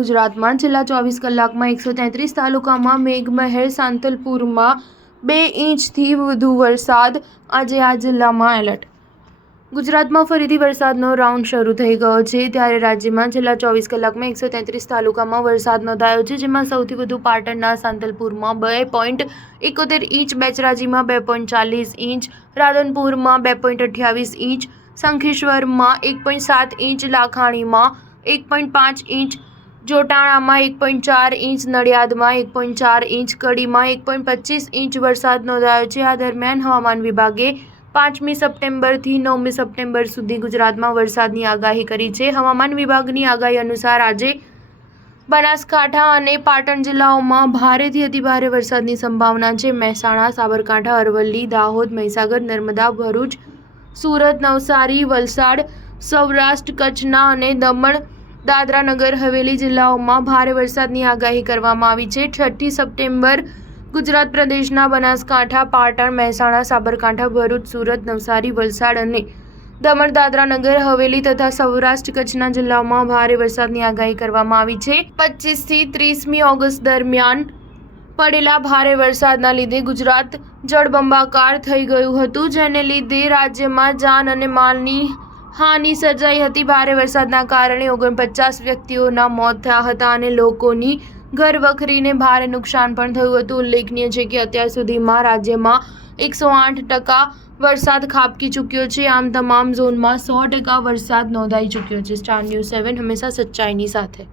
ગુજરાતમાં છેલ્લા 24 કલાકમાં 133 તાલુકામાં મેઘમહેર, સાંતલપુરમાં 2 ઇંચથી વધુ વરસાદ. આજે આ જિલ્લામાં એલર્ટ. ગુજરાતમાં ફરીથી વરસાદનો રાઉન્ડ શરૂ થઈ ગયો છે. ત્યારે રાજ્યમાં છેલ્લા 24 કલાકમાં 133 તાલુકામાં વરસાદ નોંધાયો છે, જેમાં સૌથી વધુ પાટણના સાંતલપુરમાં 2.71 ઇંચ, બેચરાજીમાં 2.40 ઇંચ, રાધનપુરમાં 2.28 ઇંચ, શંખેશ્વરમાં 1.7 ઇંચ, લાખાણીમાં 1.5 ઇંચ, જોટાણામાં 1.4 ઇંચ, નડિયાદમાં 1.4 ઇંચ, કડીમાં 1.25 ઇંચ વરસાદ નોંધાયો છે. આ દરમિયાન હવામાન વિભાગે 5મી સપ્ટેમ્બરથી 9મી સપ્ટેમ્બર સુધી ગુજરાતમાં વરસાદની આગાહી કરી છે. હવામાન વિભાગની આગાહી અનુસાર આજે બનાસકાંઠા અને પાટણ જિલ્લાઓમાં ભારેથી અતિભારે વરસાદની સંભાવના છે. મહેસાણા, સાબરકાંઠા, અરવલ્લી, દાહોદ, મહીસાગર, નર્મદા, ભરૂચ, સુરત, નવસારી, વલસાડ, સૌરાષ્ટ્ર કચ્છના અને દમણ, દાદરા નગર હવેલી જિલ્લાઓમાં ભારે વરસાદની આગાહી કરવામાં આવી છે. 6ઠી સપ્ટેમ્બર ગુજરાત પ્રદેશના બનાસકાંઠા, પાટણ, મહેસાણા, સાબરકાંઠા, ભરૂચ, સુરત, નવસારી, વલસાડ અને દમણ, દાદરા નગર હવેલી તથા સૌરાષ્ટ્ર કચ્છના જિલ્લાઓમાં ભારે વરસાદની આગાહી કરવામાં આવી છે. 25થી 30મી ઓગસ્ટ દરમિયાન પડેલા ભારે વરસાદના લીધે ગુજરાત જળબંબાકાર થઈ ગયું હતું, જેને લીધે રાજ્યમાં જાન અને માલની હાનિ સર્જાઈ હતી. ભારે વરસાદના કારણે 49 વ્યક્તિઓના મોત થયા હતા અને લોકોની ઘરવખરીને ભારે નુકસાન પણ થયું હતું. ઉલ્લેખનીય છે કે અત્યાર સુધીમાં રાજ્યમાં 108% વરસાદ ખાબકી ચૂક્યો છે. આમ તમામ ઝોનમાં 100% વરસાદ નોંધાઈ ચૂક્યો છે. સ્ટાર ન્યૂઝ 7 હંમેશા સચ્ચાઈની સાથે.